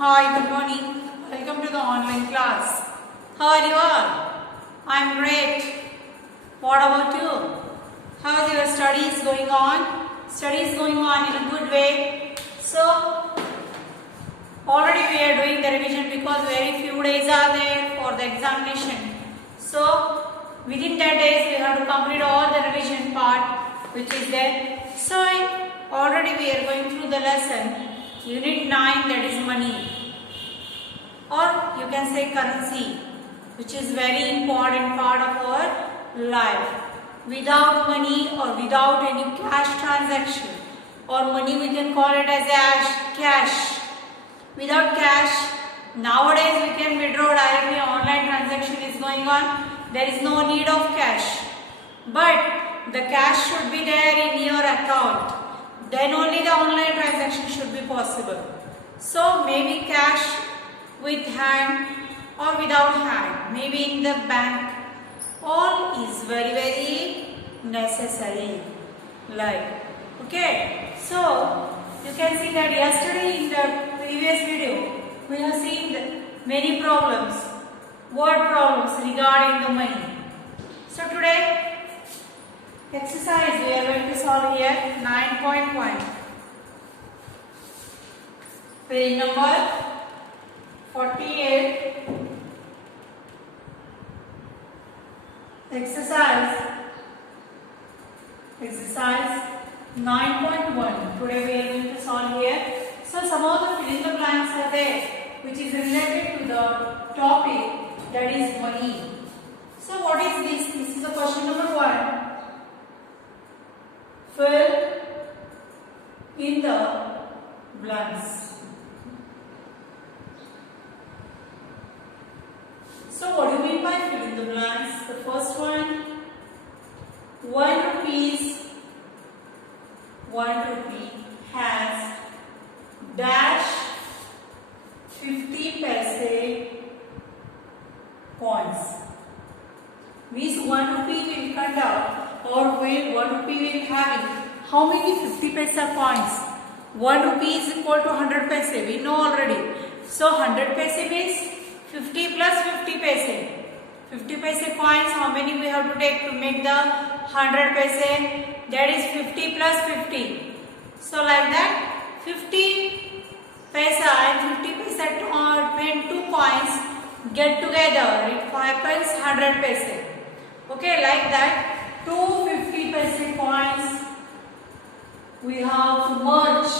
Hi, good morning. Welcome to the online class. How are you all? I'm great. What about you? How is your studies going on? Studies going on in a good way. So, already we are doing the revision because very few days are there for the examination. So, within 10 days we have to complete all the revision part which is there. So, already we are going through the lesson. Unit 9, that is money, or you can say currency, which is very important part of our life. Without money or without any cash transaction or money, we can call it as cash. Without cash, nowadays we can withdraw directly, online transaction is going on. There is no need of cash. But the cash should be there in your account. Then only the online transaction should be possible. So maybe cash with hand or without hand, maybe in the bank, all is very necessary. Okay, so you can see that yesterday in the previous video we have seen many problems, word problems regarding the money. So today exercise we are going to solve here 9.1, page number 48. Exercise 9.1. Today we are going to solve here. So some of the fill in the blanks are there which is related to the topic, that is money. So what is this? This is the question number 1. Fill in the blanks. So what do you mean by fill in the blanks? The first one, 1 rupees, 1 rupee has dash 50 paise coins. Means 1 rupee will conduct, or 1 rupee will having how many 50 paise coins? 1 rupee is equal to 100 paise. We know already. So 100 paise means 50 plus 50 paise. 50 paise coins, how many we have to take to make the 100 paise? That is 50 plus 50. So like that, 50 paise and 50 paise when two coins get together, it happens 100 paise. Okay, like that, two 50 paise coins we have to merge,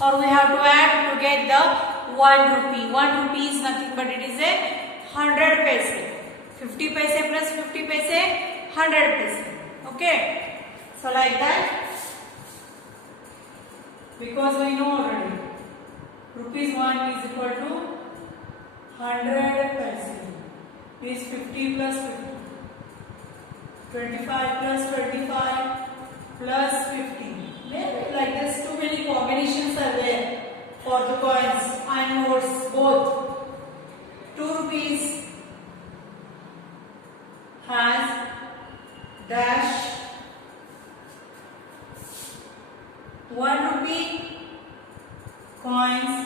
or we have to add to get the 1 rupee. 1 rupee is nothing but it is a 100 paise. 50 paise plus 50 paise, 100 paise. Okay. So like that, because we know already, rupees 1 is equal to 100 paise. Is 50 plus 50. 25 plus 25 plus 50. Maybe like this, too many combinations are there for the coins and notes both. 2 rupees has dash 1 rupee coins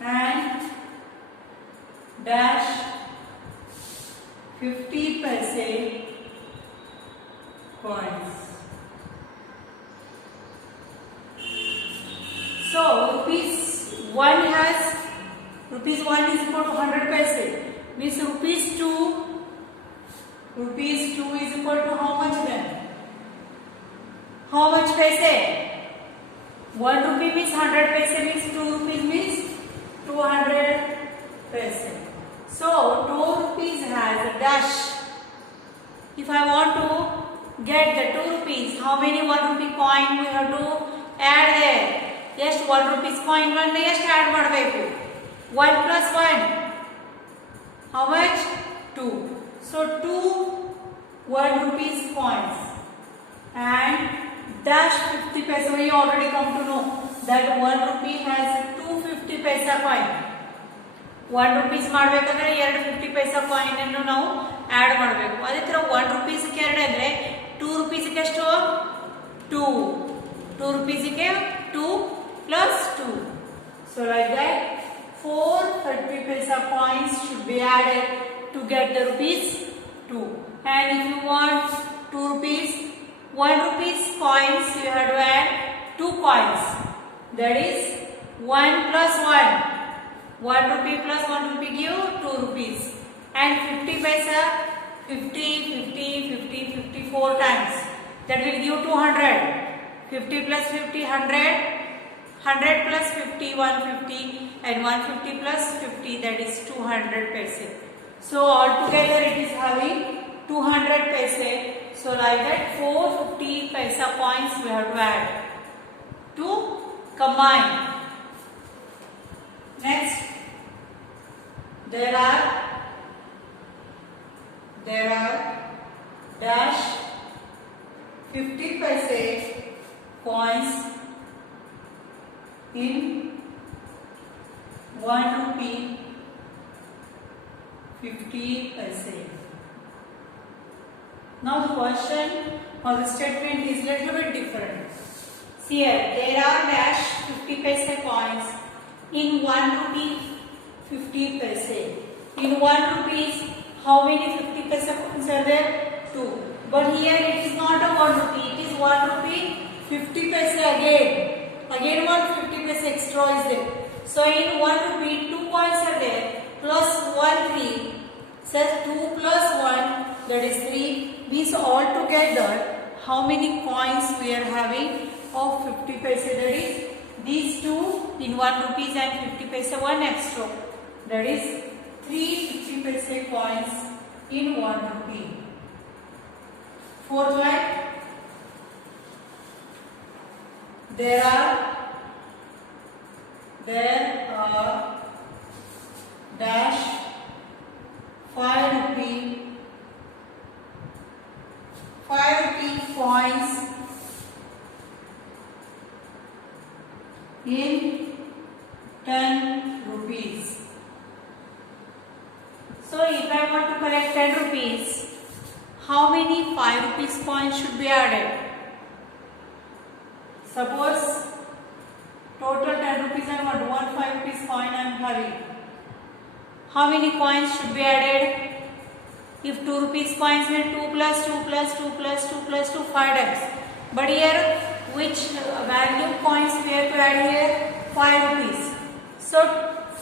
and dash 50 paise coins. So rupees 1 is equal to 100 paise. Means rupees 2 is equal to how much then? How much paise? 1 rupee means 100 paise means 2 rupees means 200 paise. So 2 rupees has a dash. If I want to get the 2 rupees, how many 1 rupee coin we have to add there? Just 1 rupees coin just add ಮಾಡಬೇಕು. 1 plus 1. How much? 2. So 2 1 rupees coins and dash 50 paise. We already come to know that 1 rupee has 250 paise coin. 1 rupees ಮಾಡಬೇಕಂದ್ರೆ 2 50 paise coin ಅನ್ನು ನಾವು add ಮಾಡಬೇಕು. ಅದೇ ತರ 1 rupees ಗೆ 2 ಅಂದ್ರೆ 2 rupees ಗೆ ಎಷ್ಟು? 2 rupees ಗೆ 2 plus 2. So like that 4 30 paisa coins should be added to get the rupees 2. And if you want 2 rupees, 1 rupees coins, you have to add 2 coins. That is 1 plus 1. 1 rupee plus 1 rupee give 2 rupees. And 50 paisa, 50, 50, 50, 54 times. That will give 200. 50 plus 50, 100. 100 plus 50, 150, and 150 plus 50, that is 200 paise. So altogether it is having 200 paise. So like that 450 paisa coins we have to add to combine. Next, there are dash 50 paise coins in 1 rupee 50 paise. Now the question or the statement is little bit different. See here, there are dash 50 paise coins in 1 rupee 50 paise. In 1 rupees, how many 50 paise coins are there? 2. But here it is not a 1 rupee, it is 1 rupee 50 paise again. Again 150 paise extra is there. So in 1 rupee 2 coins are there plus 1 3. So 2 plus 1, that is 3. Means all together how many coins we are having of 50 paise? That is these two in 1 rupees and 50 paise 1 extra. That is 3 50 paise coins in 1 rupee. Fourth one, there are dash 5 rupee coins in 10 rupees. So if I want to collect 10 rupees, how many 5 rupees coins should be added? Suppose total 10 rupees and one 5 rupees coin I am having. How many coins should be added? If 2 rupees coins mean 2 plus 2 plus 2 plus 2 plus 2 5 times. But here which value coins we have to add here? 5 rupees. So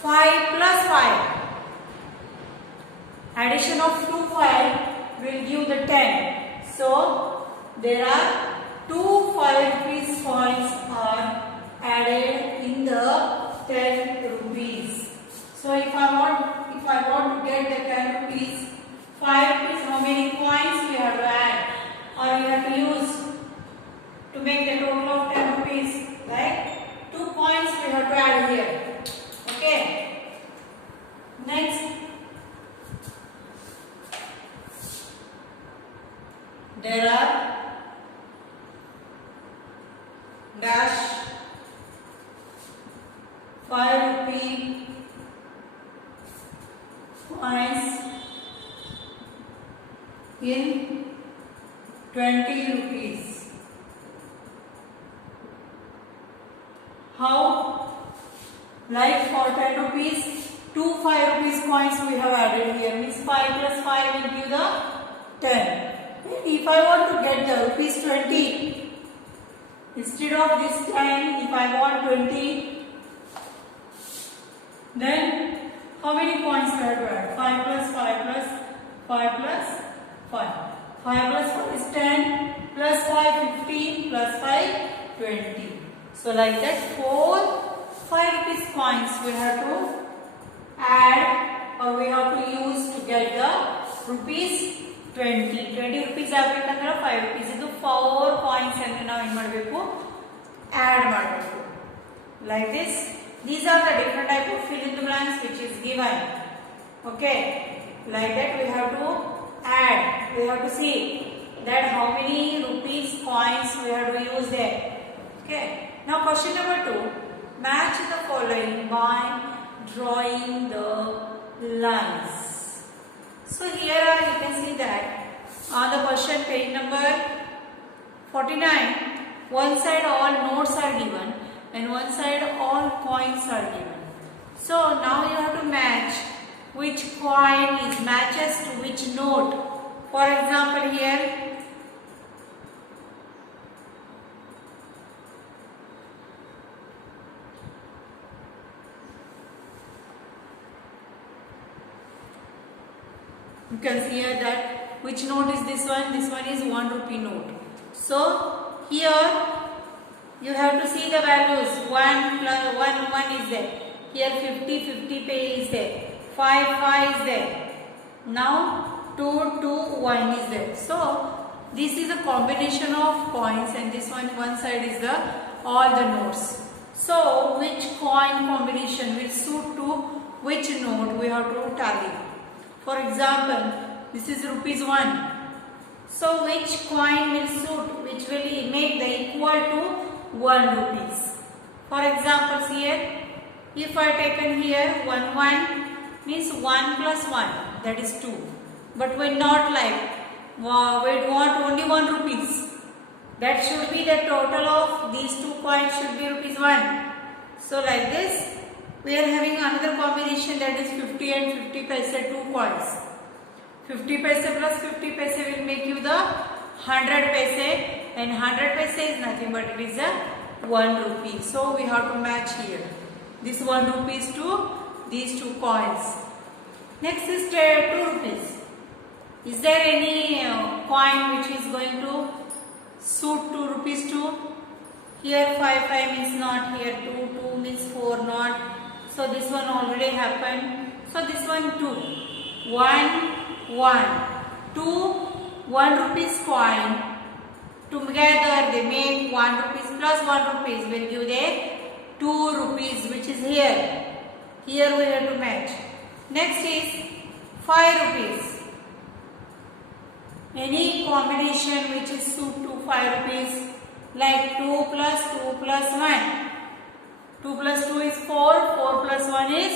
5 plus 5. Addition of 2 5 will give the 10. So there are 2 5 rupees coins are added in the 10 rupees. So if I want to get the 10 rupees, 5 rupees, how many coins we have to add or we have to use to make the total of 10 rupees? Right? 2 coins we have to add here. Okay. Next, there are dash 5 rupee coins in 20 rupees. How? Like for 10 rupees, 2 5 rupees coins we have added here. Means 5 plus 5 will give the 10. If I want to get the rupees 20, instead of this 10, if I want 20, then how many coins we have to add? 5 plus 5 plus 5 plus 5. 5 plus 5 is 10, plus 5 15, plus 5 20. So like that 4 5 rupees coins we have to add or we have to use to get the rupees 20. 20 rupees ಆಗಬೇಕಂದ್ರೆ 5 rupees ಇದು 4 coins ಅನ್ನು ನಾವು ಏನು ಮಾಡಬೇಕು add ಮಾಡಬೇಕು. Like this, these are the different type of fill in the blanks which is given. Okay, like that we have to add. We have to see that how many rupees coins we have to use there. Okay, now question number 2, match the following by drawing the lines. So here you can see that on the question page number 49, one side all notes are given and one side all coins are given. So now you have to match which coin is matches to which note. For example, here you can see here that which note is this one? This one is 1 rupee note. So here you have to see the values. 1 plus 1 is there. Here 50 pay is there. 5 is there. Now 2 1 is there. So this is a combination of coins, and this one side is the all the notes. So which coin combination will suit to which note, we have to tally. For example, this is rupees 1. So which coin will suit, which will make the equal to 1 rupees. For example, here, if I taken here 1 means 1 plus 1, that is 2. But we not like, we want only 1 rupees. That should be the total of these two coins should be rupees 1. So like this, we are having another combination, that is 50 and 50 paise, two coins. 50 paise plus 50 paise will make you the 100 paise, and 100 paise is nothing but it is a 1 rupee. So we have to match here this 1 rupees to these two coins. Next is 2 rupees. Is there any coin which is going to suit 2 rupees to? Here 5 means not, here 2 means 4 not. So this one already happened. So this one 2. 1, 2, 1 rupees coin. Together they make 1 rupees plus 1 rupees will give the 2 rupees, which is here. Here we have to match. Next is 5 rupees. Any combination which is suit to 5 rupees, like 2 plus 1. 2 plus 2 is 4, 4 plus 1 is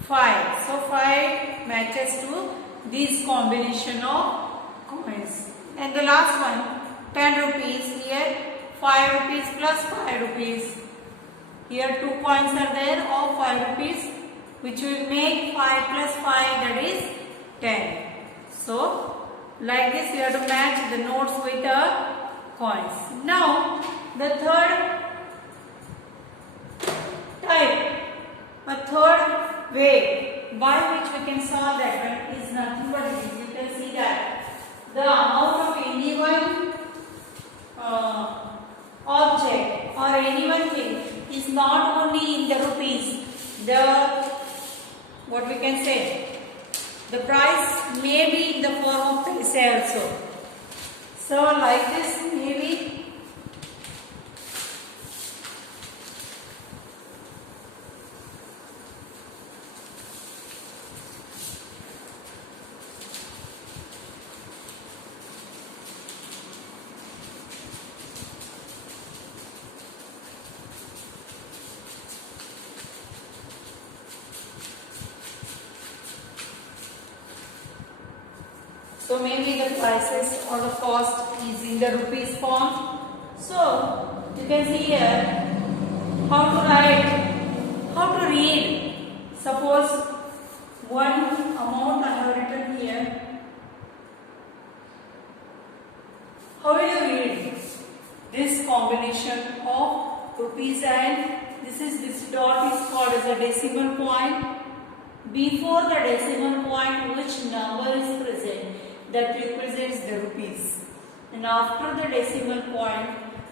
5. So 5 matches to this combination of coins. And the last one, 10 rupees. Here 5 rupees plus 5 rupees. Here 2 coins are there of 5 rupees, which will make 5 plus 5, that is 10. So like this, you have to match the notes with the coins. Now the third type, a third way by which we can solve that one is nothing but this. You can see that the amount of any one object or any one thing is not only in the rupees. The what we can say, the price may be in the form of paise also. So like this, maybe so maybe the prices or the cost is in the rupees form. So you can see here how to write, how to read. Suppose one amount I have written here. How will you read this combination of rupees, and this dot is called as a decimal point. Before the decimal point, which number is present, that represents the rupees, and after the decimal point,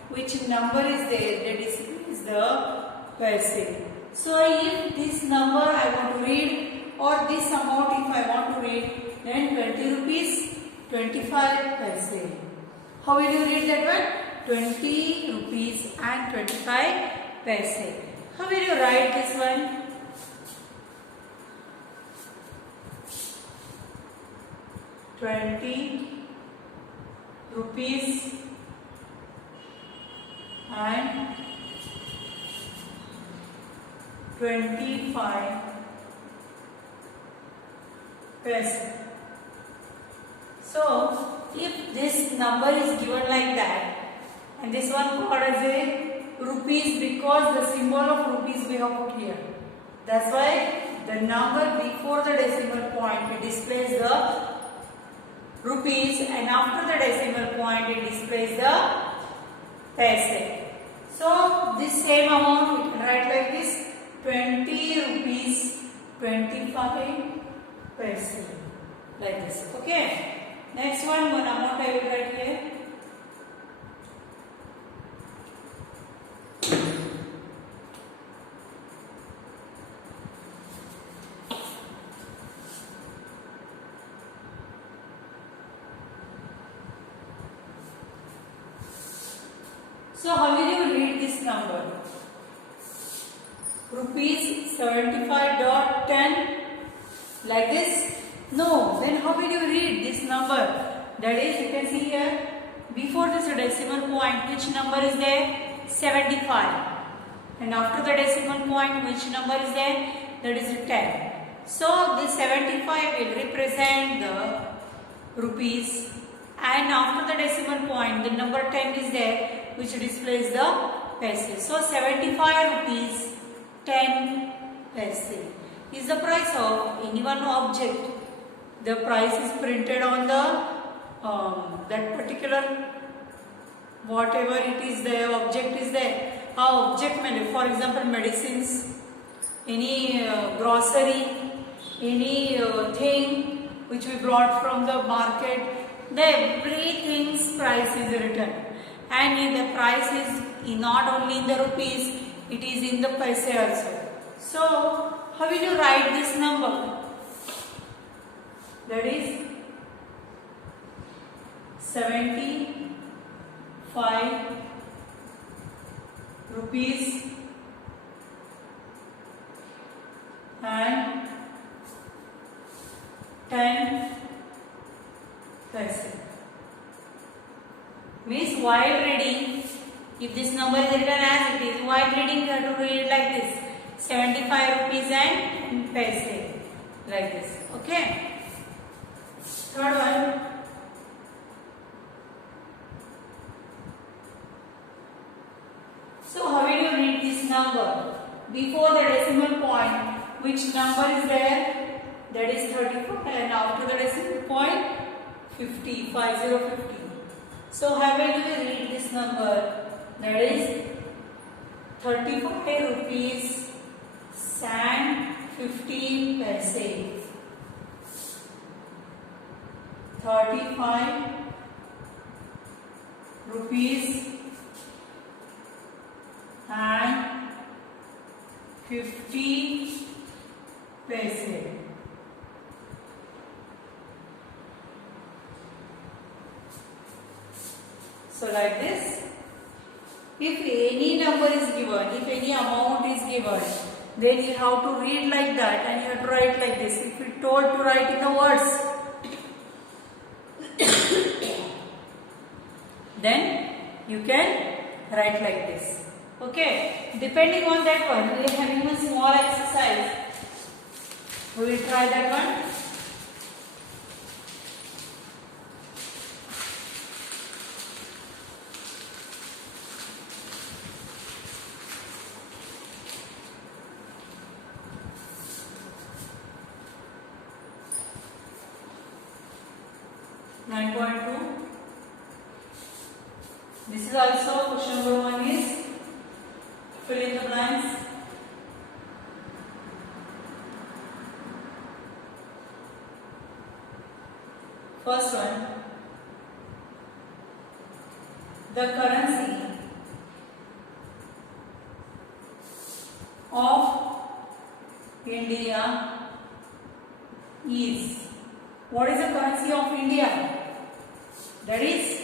which number is there, that is the paise. So if this number I want to read, or this amount if I want to read, then 20 rupees 25 paise. How will you read that one? 20 rupees and 25 paise. How will you write this one? ₹20 and 25 paise. So if this number is given like that, and this one called as a rupees because the symbol of rupees we have put here, That's why the number before the decimal point it displays the rupees, and after the decimal point it displays the paise. So this same amount we can write like this: 20 rupees 25 paise, like this. Okay. Next one amount I will write here. So how will you read this number? Rupees 75.10, like this? No, then how will you read this number? That is, you can see here, before this decimal point, which number is there? 75. And after the decimal point, which number is there? That is 10. So this 75 will represent the rupees, and after the decimal point, the number 10 is there, which displays the paise. So 75 rupees 10 paise is the price of any one object. The price is printed on the that particular whatever it is there, object is there. How object may, for example, medicines, any grocery, any thing which we brought from the market, the everything's price is written, and the price is not only in the rupees, it is in the paise also. So how will you write this number? That is 75 rupees and 10 paise. Means while reading, if this number is written as it is, while reading you have to read it like this: 75 rupees and 10 paise, like this. Okay. Third one. So how will you read this number? Before the decimal point, which number is there? That is 34, and after the decimal point, 50, 50. So how will you read this number? That is 35 rupees and 50 paise. 35 rupees and 50 paise. So like this, if any number is given, if any amount is given, then you have to read like that and you have to write like this. If you told to write in the words, then you can write like this. Okay, depending on that one, we are having a small exercise. We will try that one. This is also question number 1 is fill in the blanks. First one, the currency of India is. What is the currency of India? That is,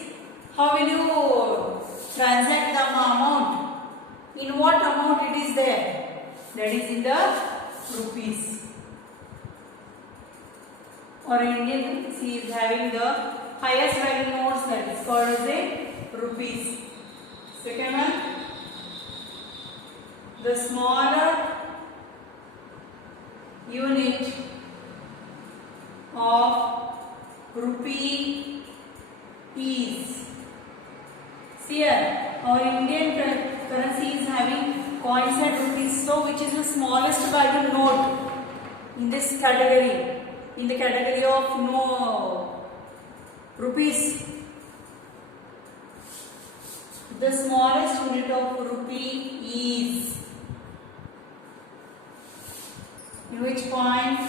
how will you transact the amount? In what amount it is there? That is in the rupees. Or Indian currency is having the highest value notes, that is called as a rupees. Second one, the smaller unit of rupee is. See here, our Indian currency is having coins and rupees. So, which is the smallest value note? in this category, in the category of no rupees. The smallest unit of rupee is, in which point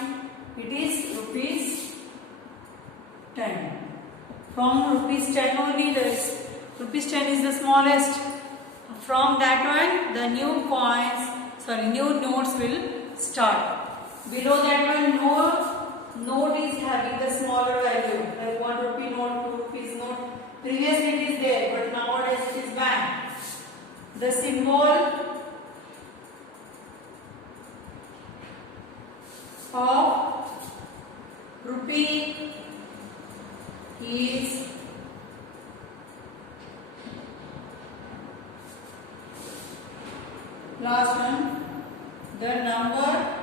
it is rupees 10. From rupees 10 only, rupees 10 is the smallest. From that one, the new new notes will start. Below that one, no note is having the smaller value, like 1 rupee note, 2 rupees note. Previously it is there, but nowadays it is banned. The symbol of rupee is last one, the number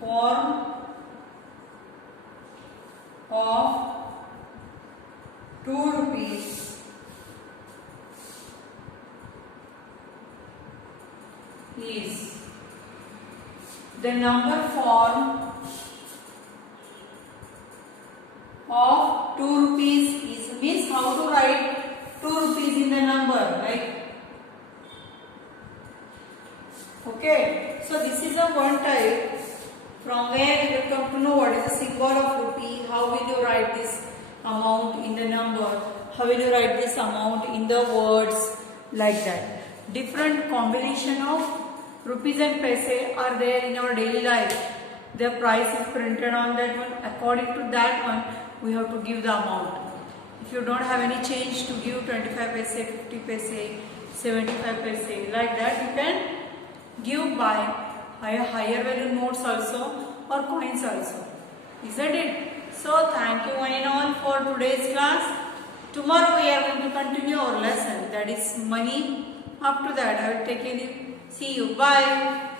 form of 2 rupees is, the number form of 2 rupees is, means how to write 2 rupees in the number, right? Okay, so this is a one type from where you will come to know what is the symbol of rupee, how will you write this amount in the number, how will you write this amount in the words, like that. Different combination of rupees and paise are there in our daily life. The price is printed on that one. According to that one, we have to give the amount. If you don't have any change to give 25 paise, 50 paise, 75 paise, like that you can give by higher value notes also or coins also. Isn't it? So thank you one and all for today's class. Tomorrow we are going to continue our lesson, that is money. Up to that I will take a leave. See you. Bye.